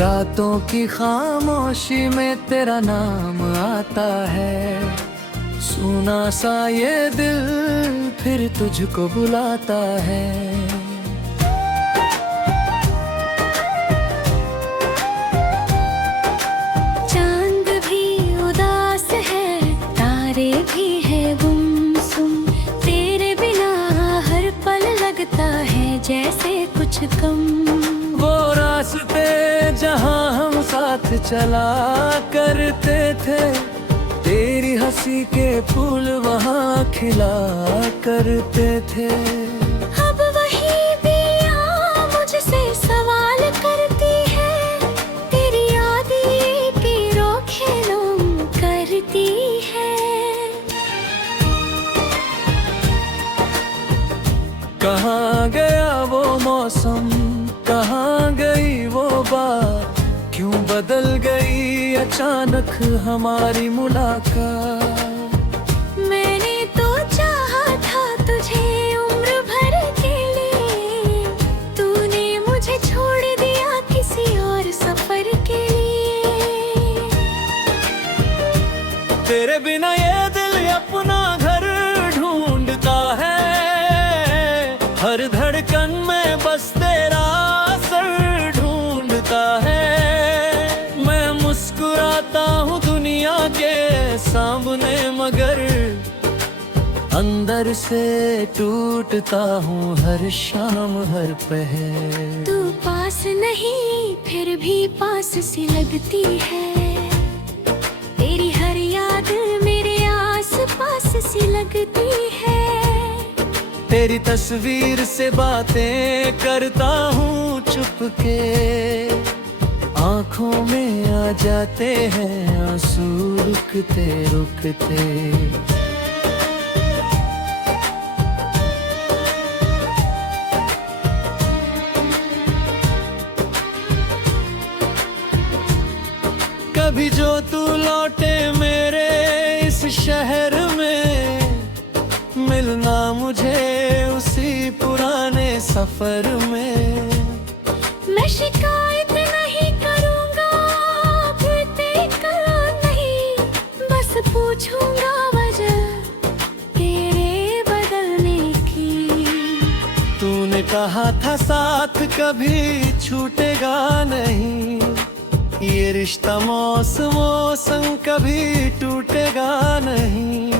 रातों की खामोशी में तेरा नाम आता है। सुना सा ये दिल फिर तुझको बुलाता है। चांद भी उदास है, तारे भी है गुमसुम। तेरे बिना हर पल लगता है जैसे कुछ कम। वो रास्ते जहाँ हम साथ चला करते थे, तेरी हंसी के फूल वहाँ खिला करते थे। अब वही पिया मुझसे सवाल करती है, तेरी याद की रोखेलम करती है। कहाँ गया वो मौसम, कहाँ गई वो बात, क्यों बदल गई अचानक हमारी मुलाकात। मैंने तो चाहा था तुझे उम्र भर के लिए, तूने मुझे छोड़ दिया किसी और सफर के लिए। तेरे बिना ये दिल अपना घर ढूंढता है, हर धड़कन में बस तेरा असर ढूंढता है। मैं मुस्कुराता हूँ दुनिया के सामने, मगर अंदर से टूटता हूँ हर शाम हर पहर। तू पास नहीं फिर भी पास सी लगती है, तेरी हर याद मेरे आस पास सी लगती है। तेरी तस्वीर से बातें करता हूँ चुपके, आँखों में आ जाते हैं आंसू रुकते रुकते। कभी जो तू लौटे मेरे इस शहर में, मिलना मुझे उसी पुराने सफर में। मैं शिकायत नहीं करूँगा, नहीं, बस पूछूंगा वजह तेरे बदलने की। तूने कहा था साथ कभी छूटेगा नहीं, ये रिश्ता मौसमों संग कभी टूटेगा नहीं।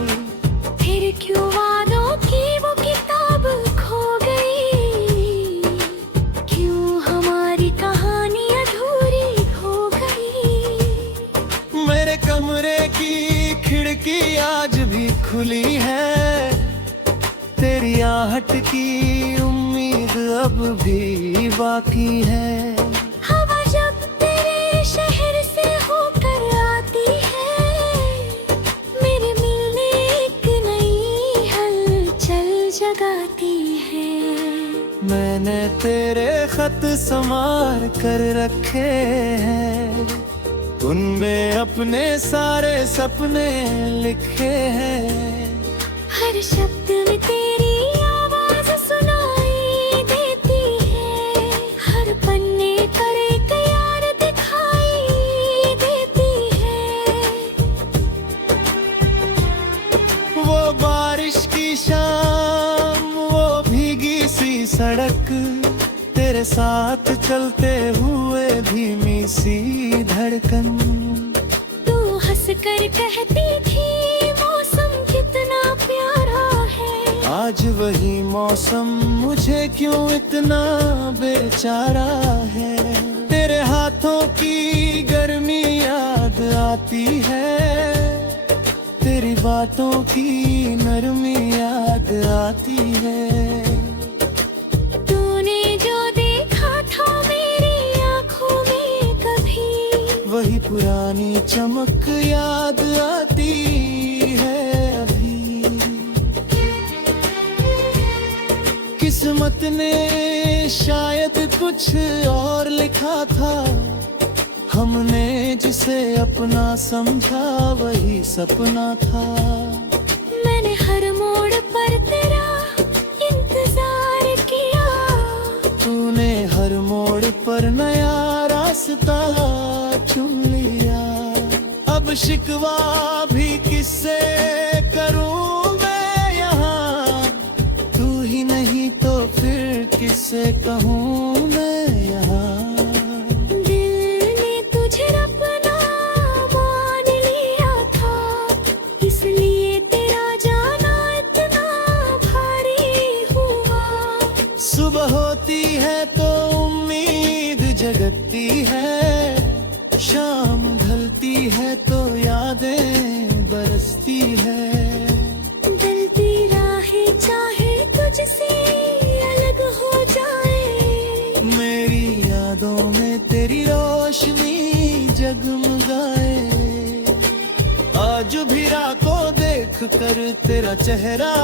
फिर क्यों वादों की वो किताब खो गई, क्यों हमारी कहानी अधूरी हो गई। मेरे कमरे की खिड़की आज भी खुली है, तेरी आहट की उम्मीद अब भी बाकी है। हवा जब तेरे शहर से होकर आती है, मेरे मिलने एक नई हलचल जगाती है। मैंने तेरे खत संवार कर रखे हैं, उनमें अपने सारे सपने लिखे हैं। हर शब्द में तेरी आवाज सुनाई देती है, हर पन्ने पर एक यार दिखाई देती है। वो बारिश की शाम, वो भीगी सी सड़क, तेरे साथ चलते हुए धीमी सी धड़कन। तू हंस कर कहती थी मौसम कितना प्यारा है, आज वही मौसम मुझे क्यों इतना बेचारा है। तेरे हाथों की गर्मी याद आती है, तेरी बातों की नरमी याद आती है। तूने जो देखा था मेरी आँखों में कभी, वही पुरानी चमक याद आती है अभी। किस्मत ने शायद कुछ और लिखा था, हमने जिसे अपना समझा वही सपना था। मैंने हर मोड़ पर तेरा इंतजार किया, तूने हर मोड़ पर नया रास्ता रास्ता चुन लिया। अब शिकवा भी किससे करूं मैं यहाँ, तू ही नहीं तो फिर किससे कहूँ मैं यहाँ। दिल ने तुझे अपना मान लिया था, इसलिए तेरा जाना इतना भारी हुआ। सुबह होती है तो उम्मीद जगती है, शाम ढलती है तो यादें बरसती है। डलती राहें चाहे तुझसे अलग हो जाए, मेरी यादों में तेरी रोशनी जगमगाए। आज भी रात को देख कर तेरा चेहरा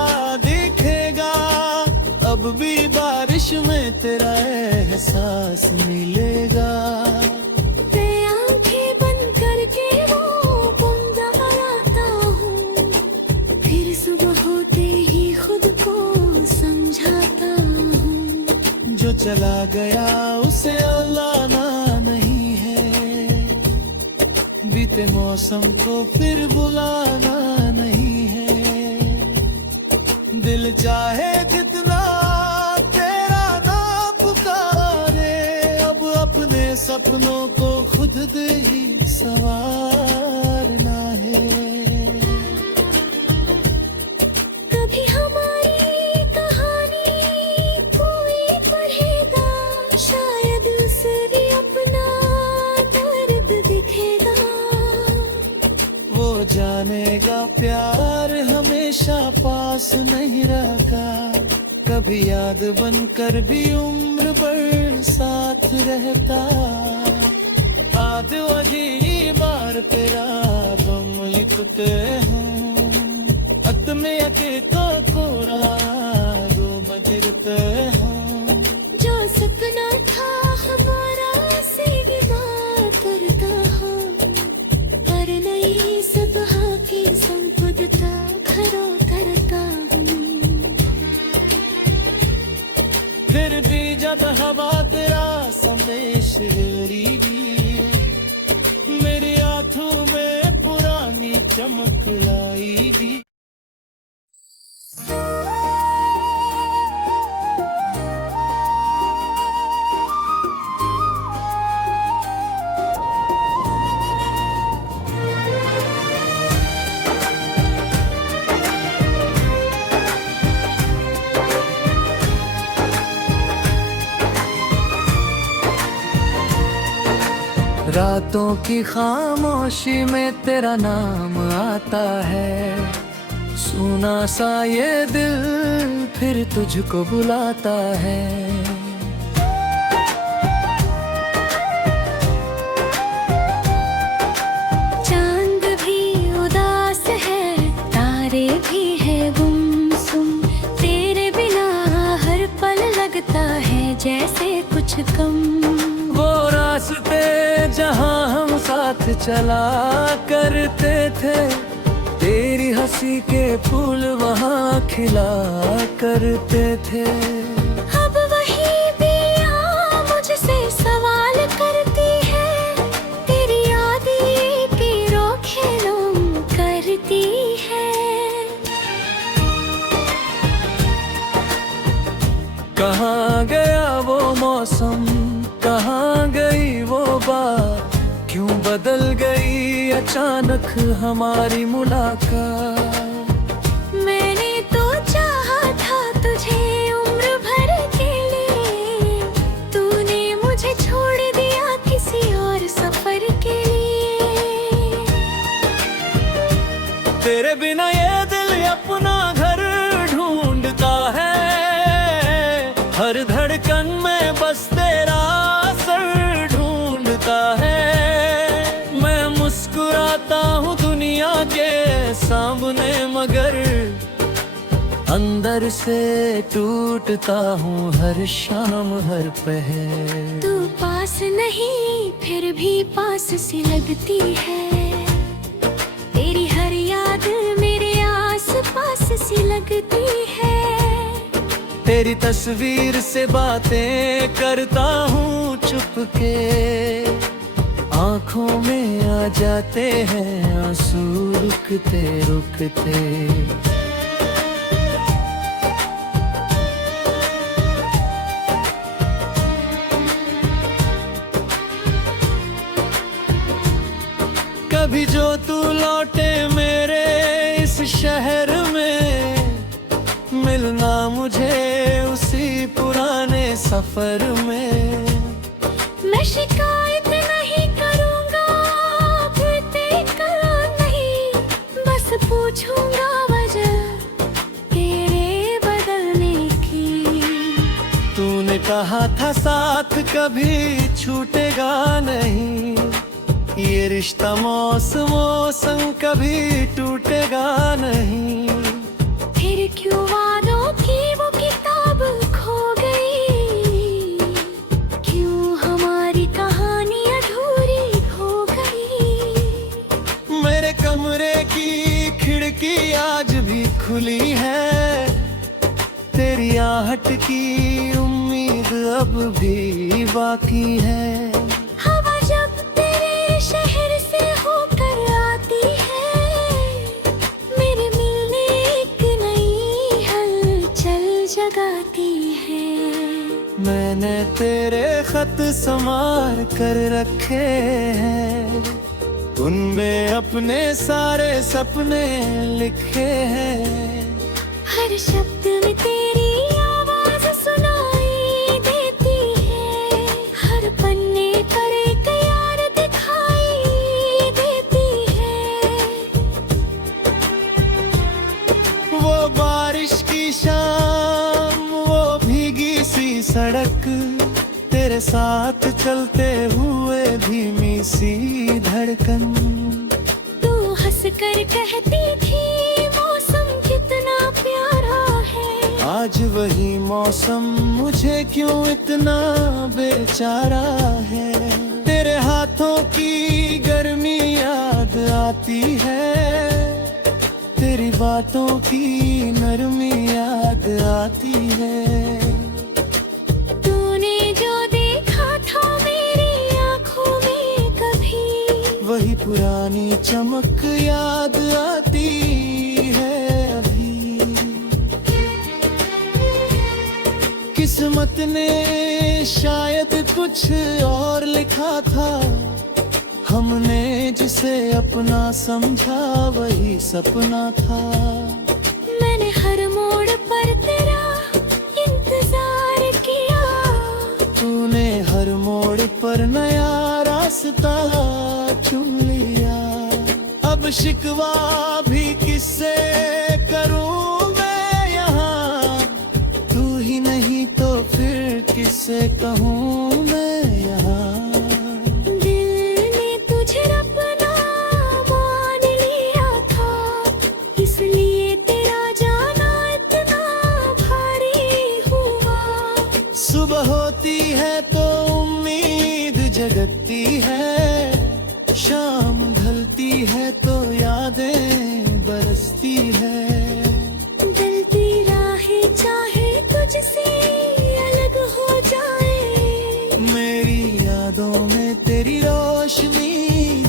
दिखेगा, अब भी बारिश में तेरा एहसास मिलेगा। मैं आंखें बंद करके वो गुम दोहराता हूँ, फिर सुबह होते ही खुद को समझाता हूँ। जो चला गया उसे लाना नहीं है, बीते मौसम को फिर बुलाना नहीं है। दिल चाहे जितना तेरा ना पुकारे, अब अपने सपनों को खुद दे ही संवारना है। कभी हमारी कहानी कोई पढ़ेगा, शायद उसे भी अपना दर्द दिखेगा। वो जानेगा प्यार हमेशा पास नहीं रखा, कभी याद बनकर भी उम्र भर साथ रहता। आज वही बार तेरा गम लिखते हैं, अत में अके तो कोरा दो बजरते हैं। जो सपना था हमारा से विदा करता हूँ, पर नहीं सुबह की संपदता खरा करता हूँ। फिर भी जब हवा तेरा संदेश लेगी, मेरी आंखों में पुरानी चमक लाएगी। रातों की खामोशी में तेरा नाम आता है, सुना सा ये दिल फिर तुझको बुलाता है। चांद भी उदास है, तारे भी है गुमसुम, तेरे बिना हर पल लगता है जैसे कुछ कम। वो रास्ते जहाँ हम साथ चला करते थे, तेरी हंसी के फूल वहाँ खिला करते थे। अब वही पिया मुझसे सवाल करती है, तेरी याद की रोखेलम करती है। कहाँ गया वो मौसम, कहाँ गई वो बात, क्यों बदल गई अचानक हमारी मुलाकात। मैंने तो चाहा था तुझे उम्र भर के लिए, तूने मुझे छोड़ दिया किसी और सफर के लिए। तेरे बिना ये दिल अपना घर ढूंढता है, हर धड़कन में बस तेरा असर ढूंढता है। मैं मुस्कुराता हूँ दुनिया के सामने, मगर अंदर से टूटता हूँ हर शाम हर पहर। तू पास नहीं फिर भी पास सी लगती है, तेरी हर याद मेरे आस पास सी लगती है। तेरी तस्वीर से बातें करता हूँ चुपके, आंखों में आ जाते हैं आंसू रुकते रुकते। कभी जो तू लौटे मेरे इस शहर में, मिलना मुझे उसी पुराने सफर में। मैं शिकायत नहीं करूंगा, देखा नहीं, बस पूछूंगा वजह तेरे बदलने की। तूने कहा था साथ कभी छूटेगा नहीं, ये रिश्ता मौसमों संग कभी टूटेगा नहीं। फिर क्यों वादों की वो किताब खो गई, क्यों हमारी कहानी अधूरी हो गई। मेरे कमरे की खिड़की आज भी खुली है, तेरी आहट की उम्मीद अब भी बाकी है। हवा जब तेरे शहर से होकर आती है, मेरे मिलने एक नई हलचल जगाती है। मैंने तेरे खत संवार कर रखे हैं, उनमें अपने सारे सपने लिखे हैं। हर शब्द में तेरी आवाज सुनाई देती है, हर पन्ने पर एक यार दिखाई देती है। वो बारिश की शाम, वो भीगी सी सड़क, तेरे साथ चलते हुए धीमी सी धड़कन। तू हंस कर कहती थी मौसम कितना प्यारा है, आज वही मौसम मुझे क्यों इतना बेचारा है। तेरे हाथों की गर्मी याद आती है, तेरी बातों की नरमी याद आती है। तूने जो देखा था मेरी आंखों में कभी, वही पुरानी चमक याद आती है अभी। किस्मत ने शायद कुछ और लिखा था, हमने जिसे अपना समझा वही सपना था। मैंने हर मोड़ पर तेरा इंतजार किया, तूने हर मोड़ पर नया रास्ता चुन लिया। अब शिकवा भी किससे करूं मैं यहाँ, तू ही नहीं तो फिर किससे कहूँ मैं यहाँ। दिल ने तुझे अपना मान लिया था, इसलिए तेरा जाना इतना भारी हुआ। सुबह होती है तो उम्मीद जगती है, शाम ढलती है तो यादें बरसती है। जलती राहें चाहे तुझसे अलग हो जाए, मेरी यादों में तेरी रोशनी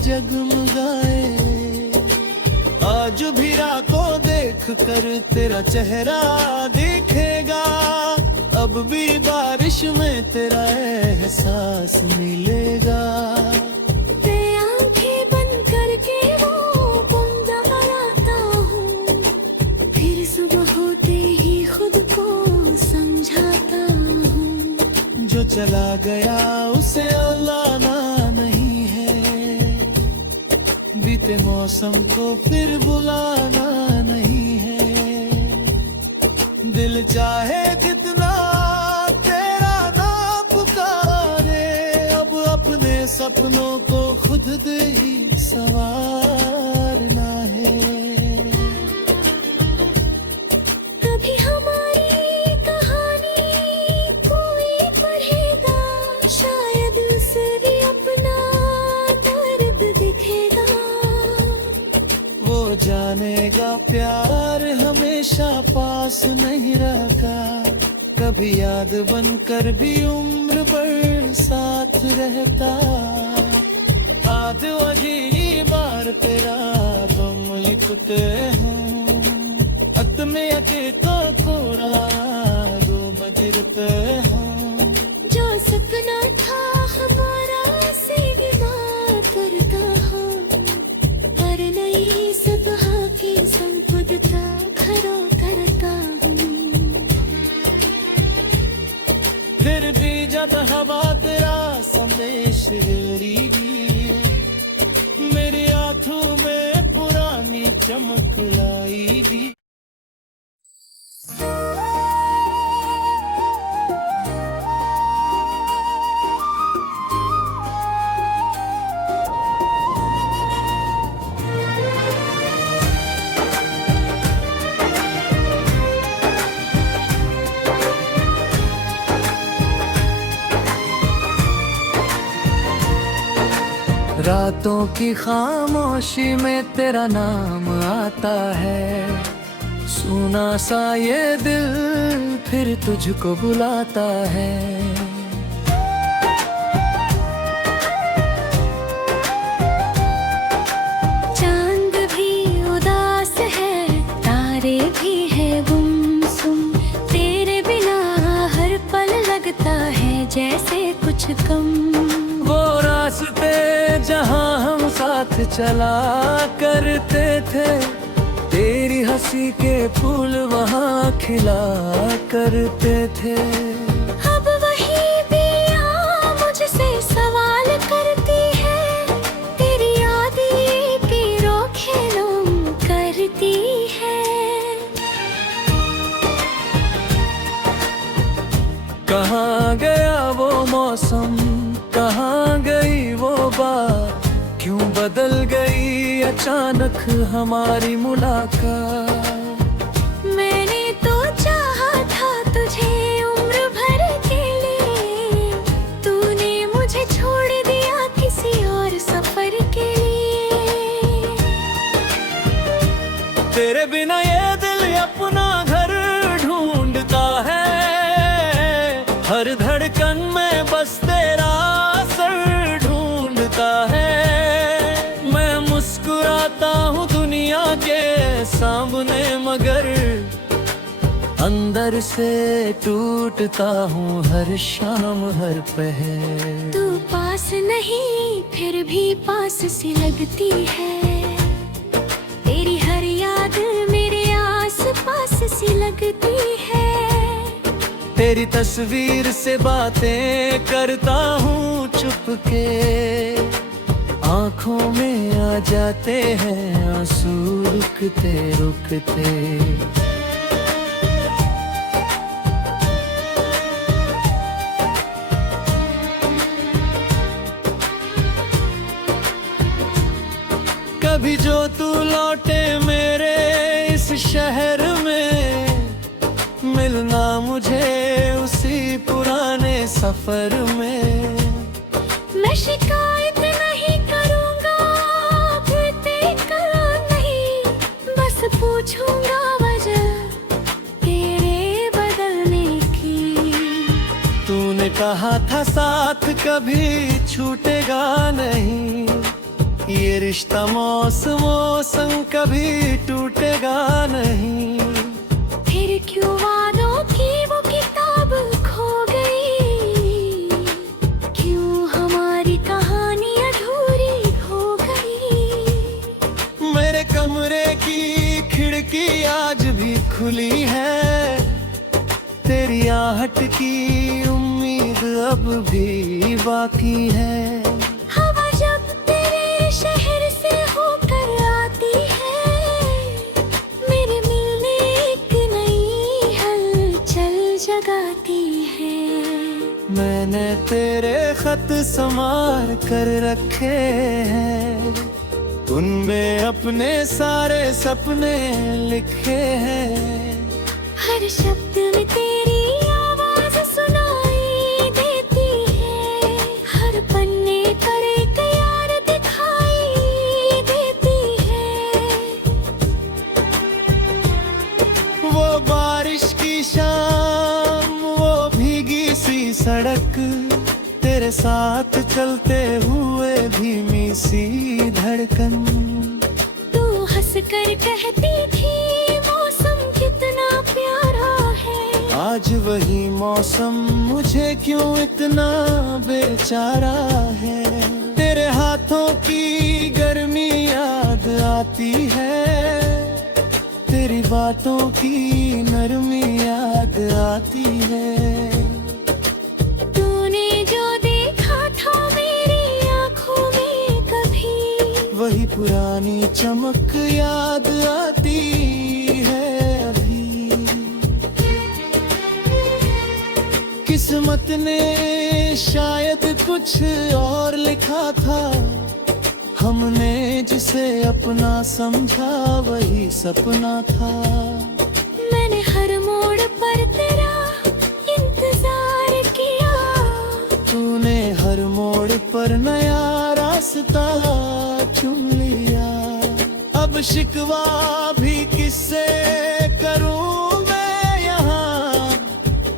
जगमगाए। आज भी रात को देख कर तेरा चेहरा दिखेगा, अब भी बारिश में तेरा एहसास मिलेगा। मैं आंखें बंद करके वो गुम दोहराता हूँ, फिर सुबह होते ही खुद को समझाता हूँ। जो चला गया उसे औलाना नहीं है, बीते मौसम को फिर बुलाना नहीं है। दिल चाहे जितना तेरा ना पुकारे, अब अपने सपनों को खुद दे ही संवारना है। कभी हमारी कहानी कोई पढ़ेगा, शायद उसे भी अपना दर्द दिखेगा। वो जानेगा प्यार हमेशा पास नहीं रखा, कभी याद बनकर भी उम्र भर साथ रहता। बाद वही बार तेरा गम लिखते हैं अपने अके तो कोरा दो बजरते हैं जो सपना था हमारा सिवा करता हूँ पर नहीं सब की संपदता खरा करता हूँ फिर भी जब हवा तेरा संदेश मेरी आंखों में पुरानी चमक लाएगी। रातों की खामोशी में तेरा नाम आता है सुना सा ये दिल फिर तुझको बुलाता है चांद भी उदास है तारे भी है गुमसुम तेरे बिना हर पल लगता है जैसे कुछ कम वो रास्ते जहाँ हम साथ चला करते थे तेरी हंसी के फूल वहाँ खिला करते थे अब वही पिया मुझसे सवाल करती है तेरी याद की रोखेलम करती है कहाँ गया वो मौसम कहाँ गई वो बात क्यों बदल गई अचानक हमारी मुलाकात मैंने तो चाहा था तुझे उम्र भर के लिए तूने मुझे छोड़ दिया किसी और सफर के लिए तेरे बिना ये दिल अपना घर ढूंढता है हर धड़कन में बस तेरा असर ढूंढता है मैं मुस्कुराता हूँ दुनिया के सामने मगर अंदर से टूटता हूँ हर शाम हर पहर तू पास नहीं फिर भी पास सी लगती है तेरी हर याद मेरे आस पास सी लगती है तेरी तस्वीर से बातें करता हूँ चुपके आँखों में आ जाते हैं आंसू रुकते रुकते कभी जो तू लौटे मेरे इस शहर में मिलना मुझे उसी पुराने सफर में मैं शिकायत नहीं करूँगा फिर देखना नहीं बस पूछूंगा वजह तेरे बदलने की तूने कहा था साथ कभी छूटेगा नहीं ये रिश्ता मौसमों संग कभी टूटेगा नहीं फिर क्यों वादों की वो किताब खो गई क्यों हमारी कहानी अधूरी हो गई मेरे कमरे की खिड़की आज भी खुली है तेरी आहट की उम्मीद अब भी बाकी है हवा जब तेरे शहर से होकर आती है मेरे मिलने एक नई हलचल जगाती है मैंने तेरे खत संवार कर रखे हैं उनमें अपने सारे सपने लिखे हैं हर शब्द में तेरी आवाज सुनाई देती है हर पन्ने पर एक यार दिखाई देती है वो बारिश की शाम वो भीगी सी सड़क तेरे साथ चलते हुए धीमी सी धड़कन। तू हंस कर कहती थी मौसम कितना प्यारा है। आज वही मौसम मुझे क्यों इतना बेचारा है। तेरे हाथों की गर्मी याद आती है, तेरी बातों की नरमी याद आती है। तूने जो देखा था मेरी आँखों में कभी, वही पुरानी चमक याद आती है अभी। किस्मत ने शायद कुछ और लिखा था, हमने जिसे अपना समझा वही सपना था। मैंने हर मोड़ पर तेरा इंतजार किया, तूने हर मोड़ पर नया रास्ता चुन लिया। अब शिकवा भी किससे करूं मैं यहाँ,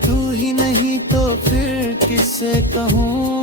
तू ही नहीं तो फिर किससे कहूँ।